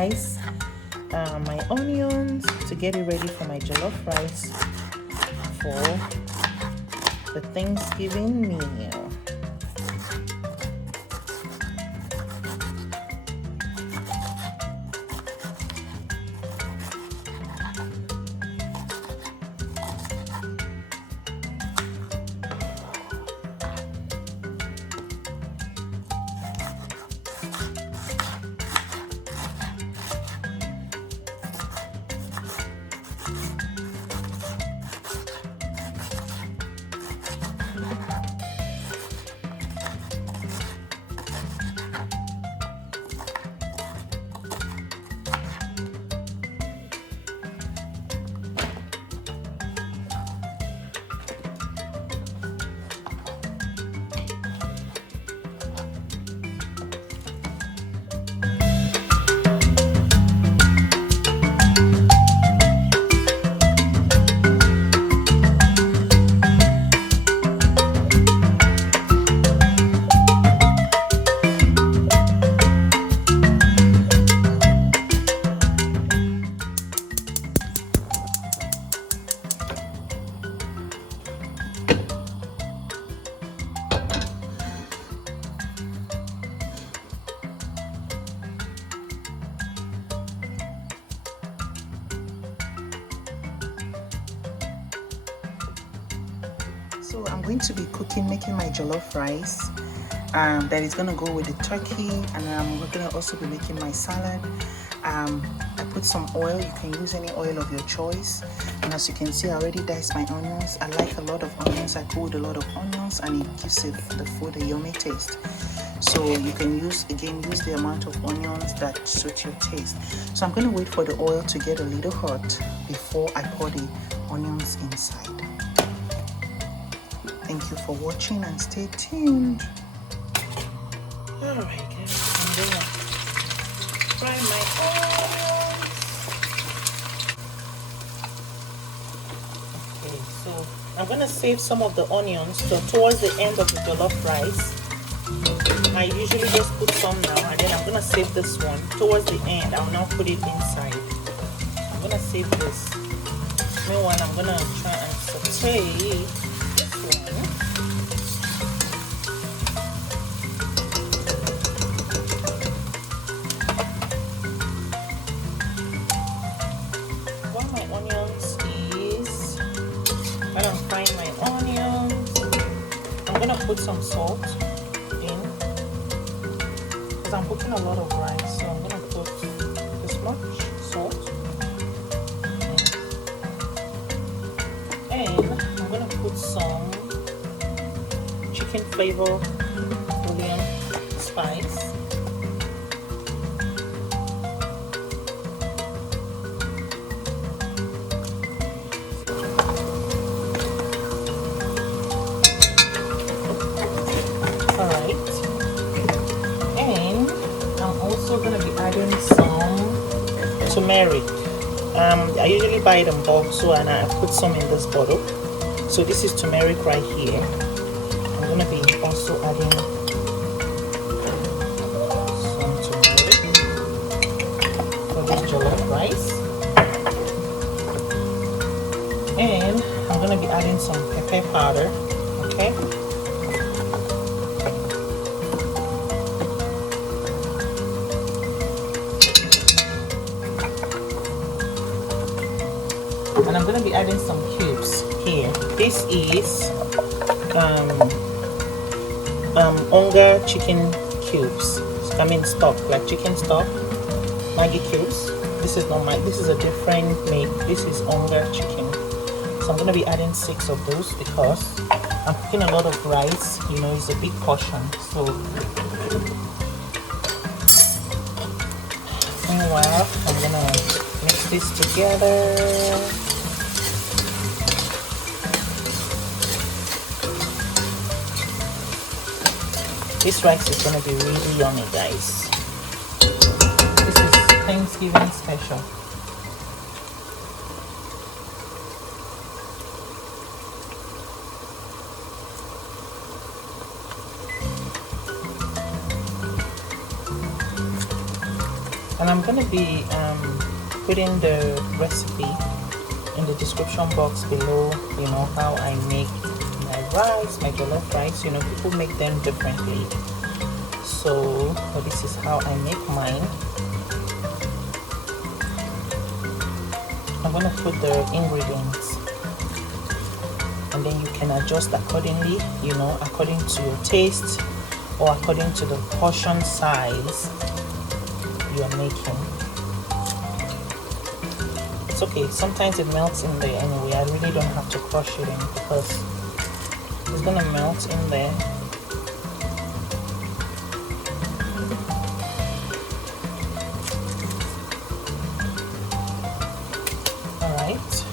dice my onions to get it ready for my jollof rice for the Thanksgiving meal. So I'm going to be making my jollof rice that is going to go with the turkey, and we're going to also be making my salad. I put some oil. You can use any oil of your choice, and as you can see, I already diced my onions. I like a lot of onions. I cook with a lot of onions, and it gives the food a yummy taste. So you can use the amount of onions that suit your taste. So I'm going to wait for the oil to get a little hot before I pour the onions inside. Thank you for watching and stay tuned. Alright guys, I'm gonna fry my onions. Okay, so I'm gonna save some of the onions towards the end of the jollof rice. I usually just put some now, and then I'm gonna save this one towards the end. I'll now put it inside. I'm gonna save this. Meanwhile, I'm gonna try and saute. Put some salt in because I'm cooking a lot of rice, so I'm gonna put this much salt in. And I'm gonna put some chicken flavor bouillon spice. Going to be adding some turmeric. I usually buy it in bulk, and I put some in this bottle. So this is turmeric right here. I'm going to be also adding some turmeric for this jollof rice, and I'm going to be adding some pepper powder. Okay. And I'm going to be adding some cubes here. This is Onga chicken cubes. I mean stock, like chicken stock, Maggi cubes. This is not this is a different make. This is Onga chicken. So I'm going to be adding 6 of those because I'm cooking a lot of rice. You know, it's a big portion. So meanwhile, I'm going to mix this together. This rice is going to be really yummy, guys. This is Thanksgiving special. And I'm going to be putting the recipe in the description box below, you know, how I make my rice, my jollof rice. You know, people make them differently, so but this is how I make mine. I'm going to put the ingredients, and then you can adjust accordingly, you know, according to your taste or according to the portion size you are making. It's okay, sometimes it melts in there anyway. I really don't have to crush it in because it's gonna melt in there. Alright,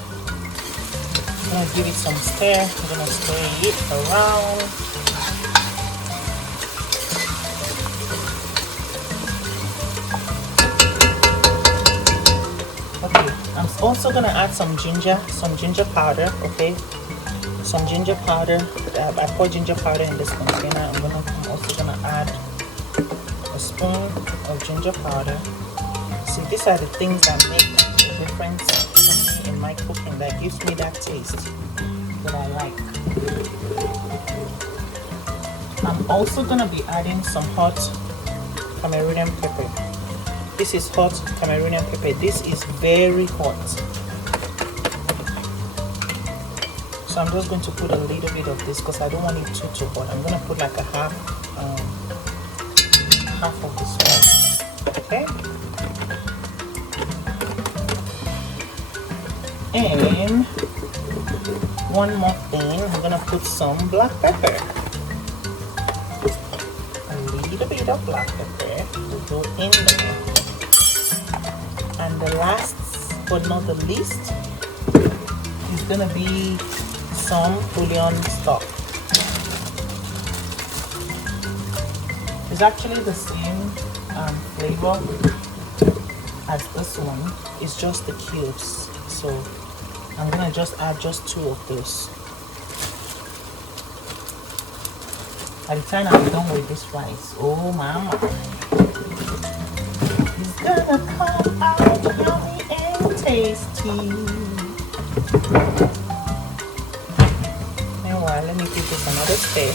I'm gonna give it some stir. I'm gonna stir it around. Okay, I'm also gonna add some ginger powder. Okay, some ginger powder. I pour ginger powder in this container. I'm also gonna add a spoon of ginger powder. See, these are the things that make the difference for me in my cooking, that gives me that taste that I like. I'm also gonna be adding some hot Cameroonian pepper. This is hot Cameroonian pepper. This is very hot. So I'm just going to put a little bit of this because I don't want it too hot. I'm going to put like a half of this one. Okay. And one more thing, I'm going to put some black pepper. A little bit of black pepper will go in there. And the last but not the least is gonna be some bouillon stock. It's actually the same flavor as this one. It's just the cubes. So I'm gonna just add just 2 of those. By the time I'm done with this rice, oh mama, it's gonna come out yummy and tasty. Meanwhile, let me give this another stir.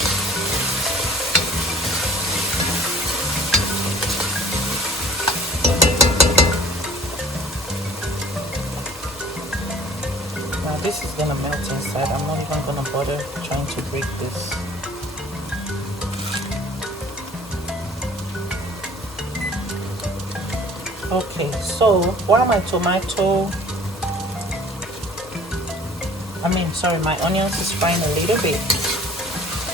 Now this is gonna melt inside. I'm not even gonna bother trying to break this. Okay, so while my my onions is frying a little bit.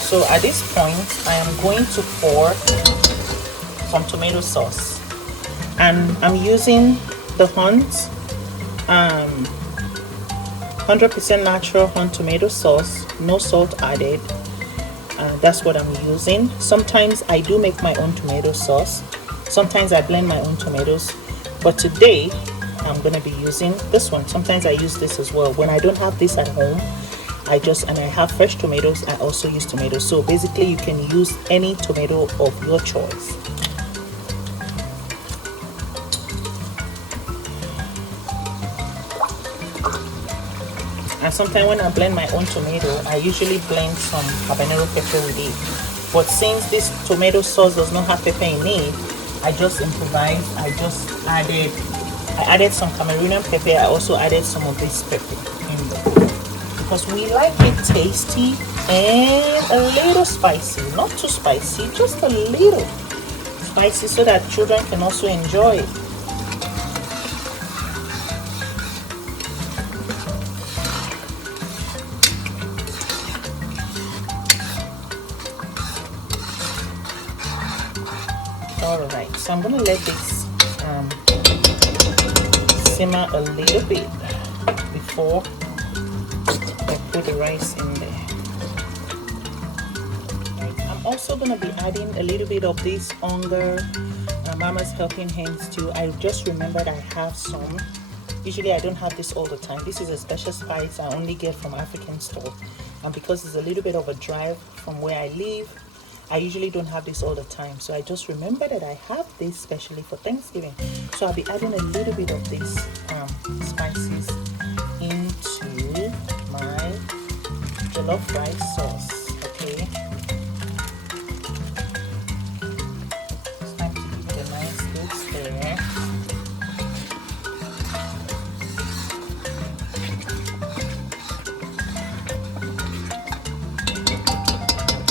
So at this point, I am going to pour some tomato sauce, and I'm using the Hunt 100% natural Hunt tomato sauce, no salt added. That's what I'm using. Sometimes I do make my own tomato sauce. Sometimes I blend my own tomatoes. But today, I'm going to be using this one. Sometimes I use this as well. When I don't have this at home, I have fresh tomatoes, I also use tomatoes. So basically, you can use any tomato of your choice. And sometimes when I blend my own tomato, I usually blend some habanero pepper with it. But since this tomato sauce does not have pepper in it, I just improvised. I added some Cameroonian pepper. I also added some of this pepper in there because we like it tasty and a little spicy. Not too spicy, just a little spicy so that children can also enjoy it. Alright, so I'm going to let this simmer a little bit before I put the rice in there. Right, I'm also going to be adding a little bit of this Onga Mama's Helping Hands too. I just remembered I have some. Usually I don't have this all the time. This is a special spice I only get from African store. And because it's a little bit of a drive from where I live, I usually don't have this all the time, so I just remember that I have this specially for Thanksgiving. So I'll be adding a little bit of this spices into my jollof rice sauce. Okay, it's time to give it a nice good stir.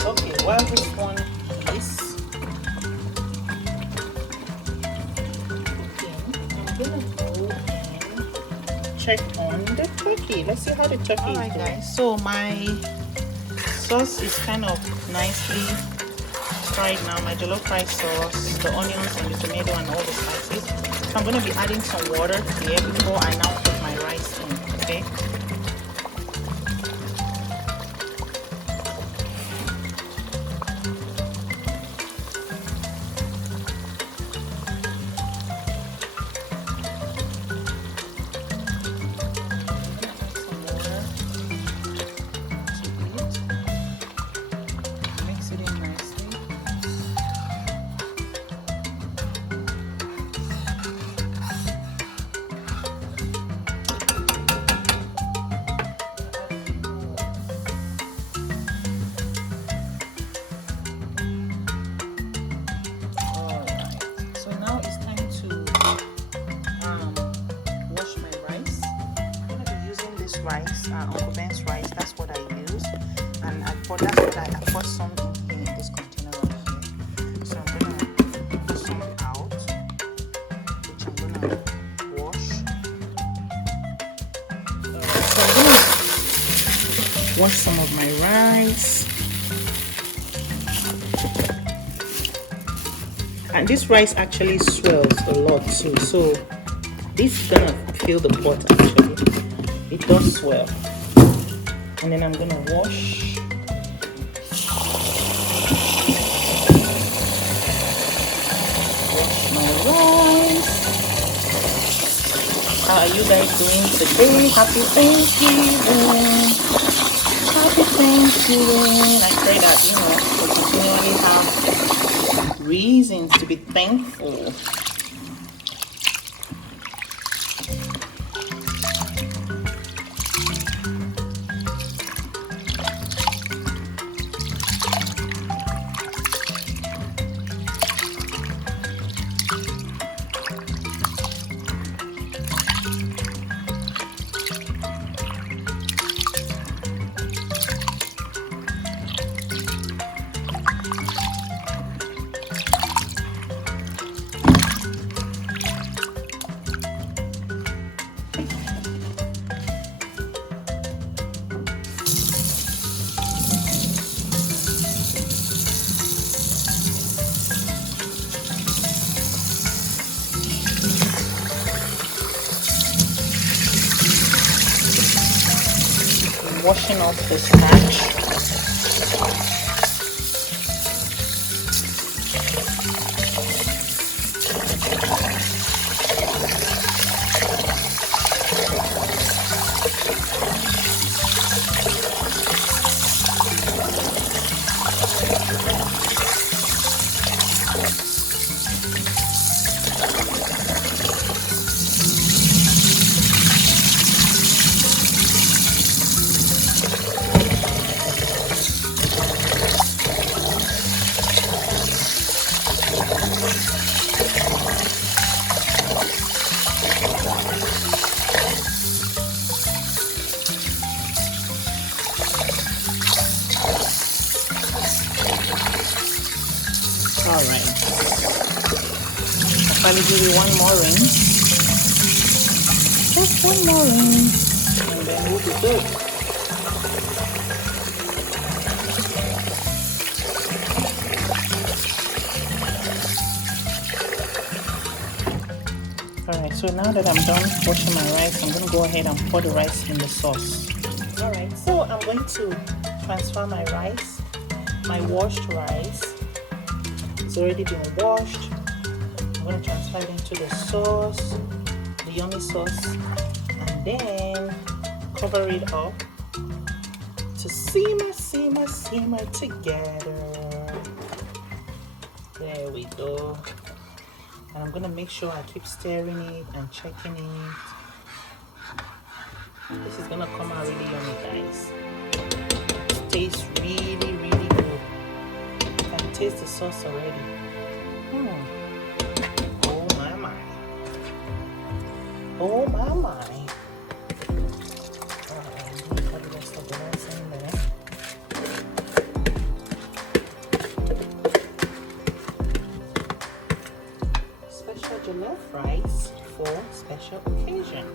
Okay, while this one is cooking, I'm gonna go and check on the turkey. Let's see how the turkey is doing. Alright guys, so my sauce is kind of nicely fried now. My jollof rice sauce, the onions and the tomato and all the spices. So I'm going to be adding some water here before I now put my rice in. Okay. Rice, Uncle Ben's rice, that's what I use, and I put some in here in this container right here. So I'm gonna put some out, which I'm gonna wash. So I'm gonna wash some of my rice, and this rice actually swells a lot too, so this is gonna fill the pot actually. It does swell. And then I'm gonna wash. Wash my rice. How are you guys doing today? Happy Thanksgiving. Happy Thanksgiving. I pray that we continually have reasons to be thankful. Washing off the starch. Alright, I'll probably give you one more rinse. Just one more rinse, and then we'll be good. Alright, so now that I'm done washing my rice, I'm going to go ahead and pour the rice in the sauce. Alright, so I'm going to transfer my rice, my washed rice. It's already been washed. I'm going to transfer it into the sauce, the yummy sauce, and then cover it up to simmer together. There we go. And I'm gonna make sure I keep stirring it and checking it. This is gonna come out really yummy, guys. It tastes really, really good. You can taste the sauce already. Oh my my. Oh my my. Alright, put the rest of the rice in there. Special jollof rice for special occasion.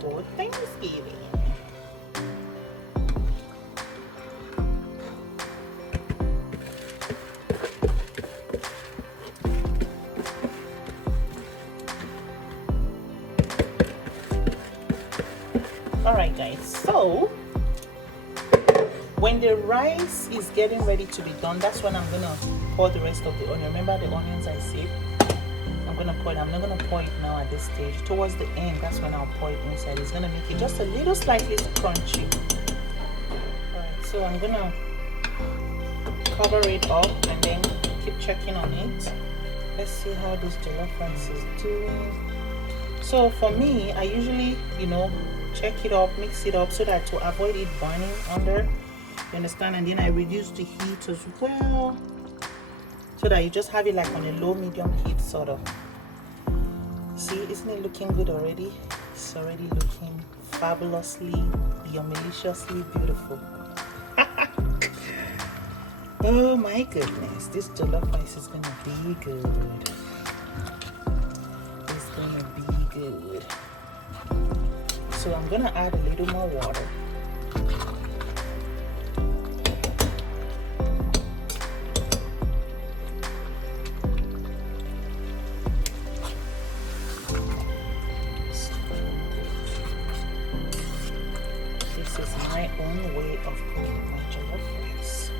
For Thanksgiving. Alright guys, so when the rice is getting ready to be done, that's when I'm gonna pour the rest of the onion. Remember the onions I saved? I'm gonna pour it. I'm not gonna pour it now at this stage. Towards the end, that's when I'll pour it inside. It's gonna make it just a little slightly crunchy. Alright, so I'm gonna cover it up and then keep checking on it. Let's see how this jollof rice is doing. So for me, I usually, check it up, mix it up so that to avoid it burning under. You understand? And then I reduce the heat as well, so that you just have it like on a low medium heat sort of. See, isn't it looking good already? It's already looking fabulously, yummy-liciously beautiful. Oh my goodness, this jollof rice is gonna be good. It's gonna be good. So I'm gonna add a little more water. This is my own way of cooking my jollof rice.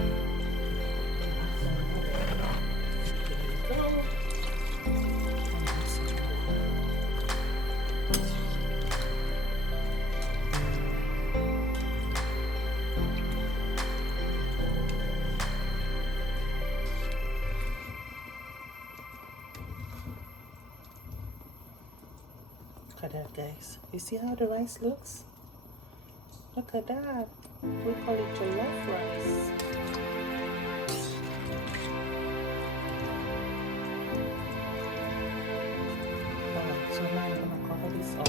Look at that, guys. You see how the rice looks? Look at that. We call it jollof rice. Alright, so now I'm gonna cover this up.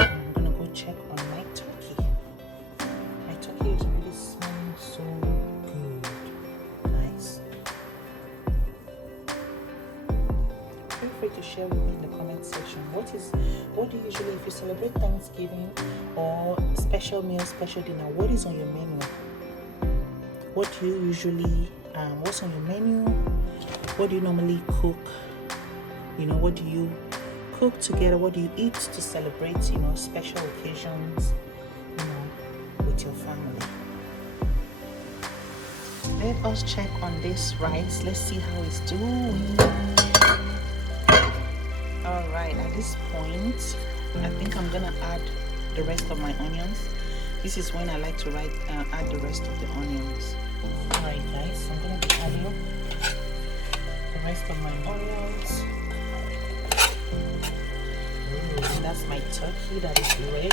I'm gonna go check on my turkey. My turkey is really smelling so good. Nice. Feel free to share with me in the comment section. What do you usually, if you celebrate Thanksgiving or special meal, special dinner, what is on your menu? What do you usually, what's on your menu? What do you normally cook? What do you cook together? What do you eat to celebrate, special occasions, with your family? Let us check on this rice. Let's see how it's doing. Alright, at this point, I think I'm gonna add the rest of my onions. This is when I like to add the rest of the onions. Alright guys, I'm gonna be adding the rest of my onions. Ooh, and that's my turkey that is ready.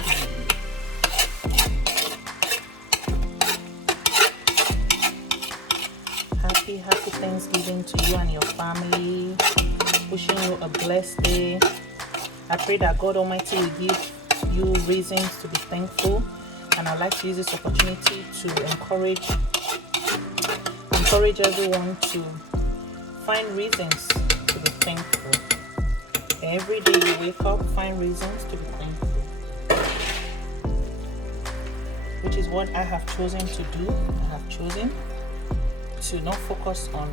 Happy Thanksgiving to you and your family. Wishing you a blessed day. I pray that God Almighty will give you reasons to be thankful, and I'd like to use this opportunity to encourage everyone to find reasons to be thankful. Every day you wake up, find reasons to be thankful, which is what I have chosen to do. I have chosen to not focus on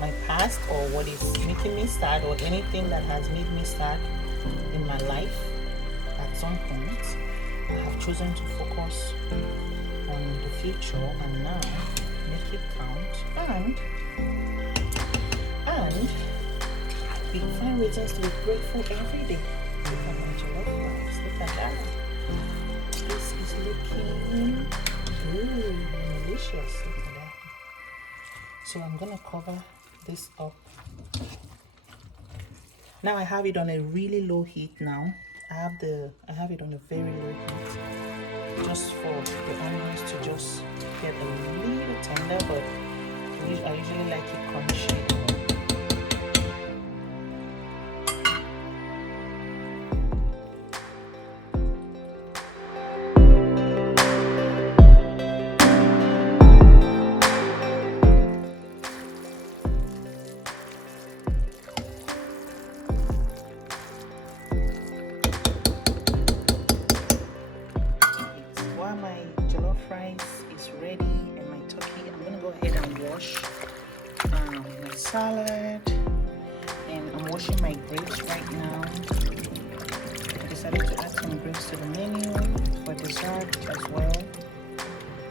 my past or what is making me sad or anything that has made me sad in my life. At some point, I have chosen to focus on the future and now make it count and we find reasons to be grateful every day. Look at my jollof rice. Look at that. This is looking ooh, delicious. Look at that. So I'm gonna cover this up. Now I have it on a really low heat now. I have it on a very low heat, just for the onions to just get a little tender, but I usually like it crunchy. While my jollof rice is ready and my turkey, I'm gonna go ahead and wash my salad, and I'm washing my grapes right now. I decided to add some grapes to the menu for dessert as well.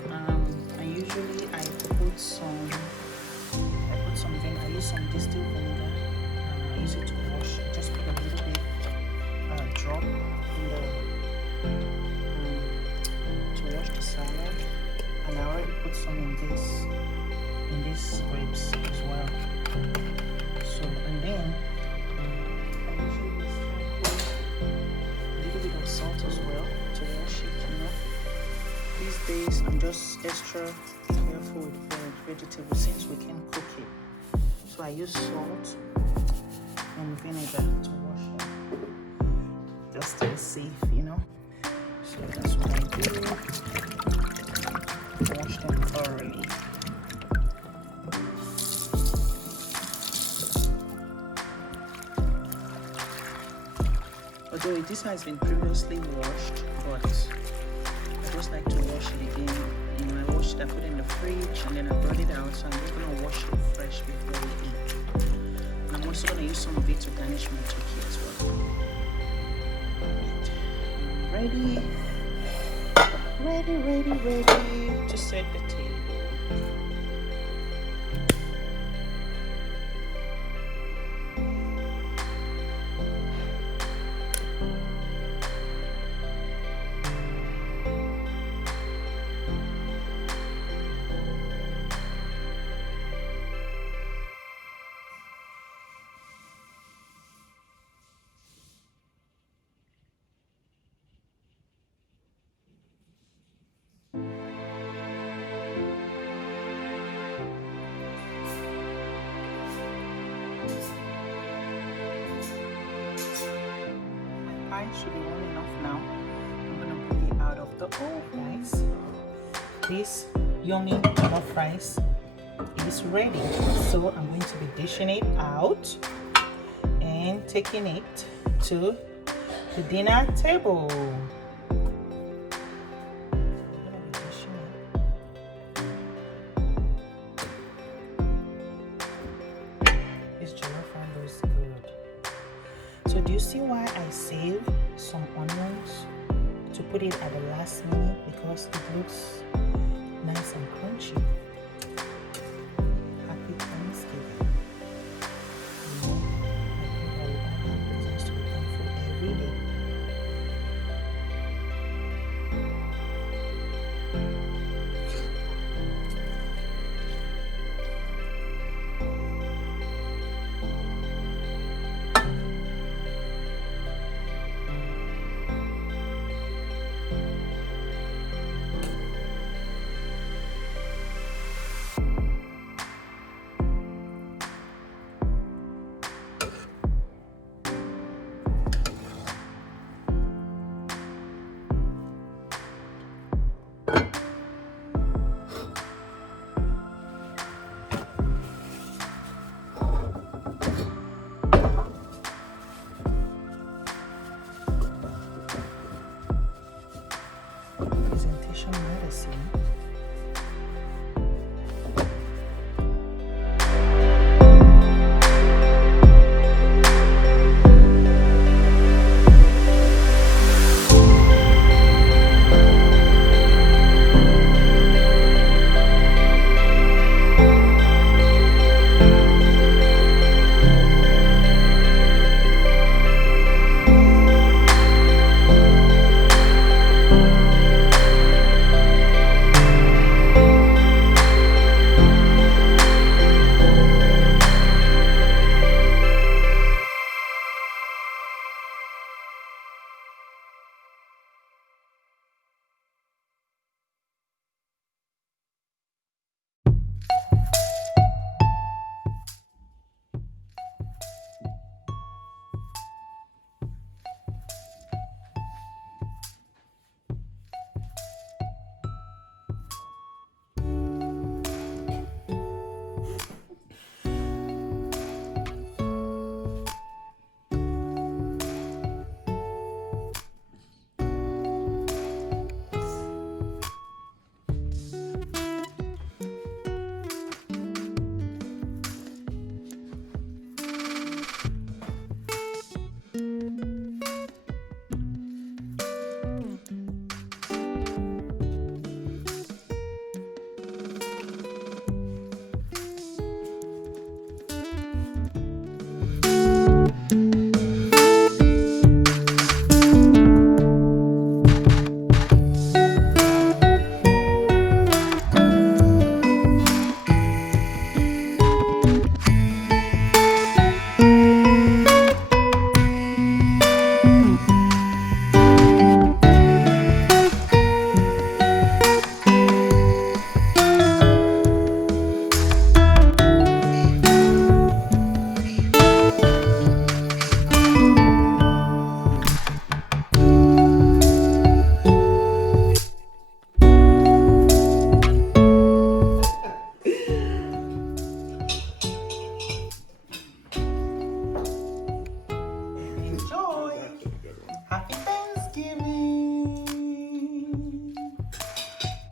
I put some vinegar. I use some distilled vinegar. I use it to wash. Just put a little bit drop in the to wash the salad, and I already put some in these grapes as well. So, and then I usually sprinkle a little bit of salt as well to wash it. These days I'm just extra careful with vegetables since we can cook it. So I use salt and vinegar to wash them, just to be safe, So that's what I do. Wash them thoroughly. Although this has been previously washed, but I just like to wash it again. I washed it, I put it in the fridge, and then I brought it out. So I'm just gonna wash it fresh before we eat. And I'm also gonna use some of it to garnish my turkey as well. Ready to set the table. Should be warm enough now. I'm gonna pull it out of the oven. Guys, this yummy jollof rice is ready. So I'm going to be dishing it out and taking it to the dinner table. This jollof rice looks good. So do you see why I save some onions to put it at the last minute? Because it looks nice and crunchy. Happy Thanksgiving. I think I will have reasons to be thankful every day. Presentation medicine.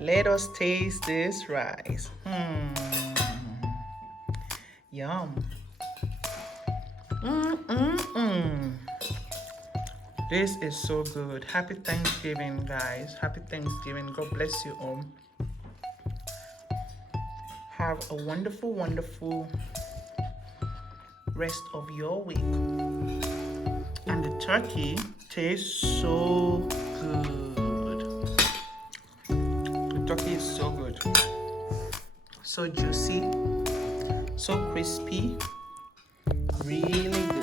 let us taste this rice. Yum. This is so good. Happy Thanksgiving, guys. Happy Thanksgiving. God bless you all. Have a wonderful, wonderful rest of your week. And the turkey tastes so good. The turkey is so good. So juicy, so crispy, really good.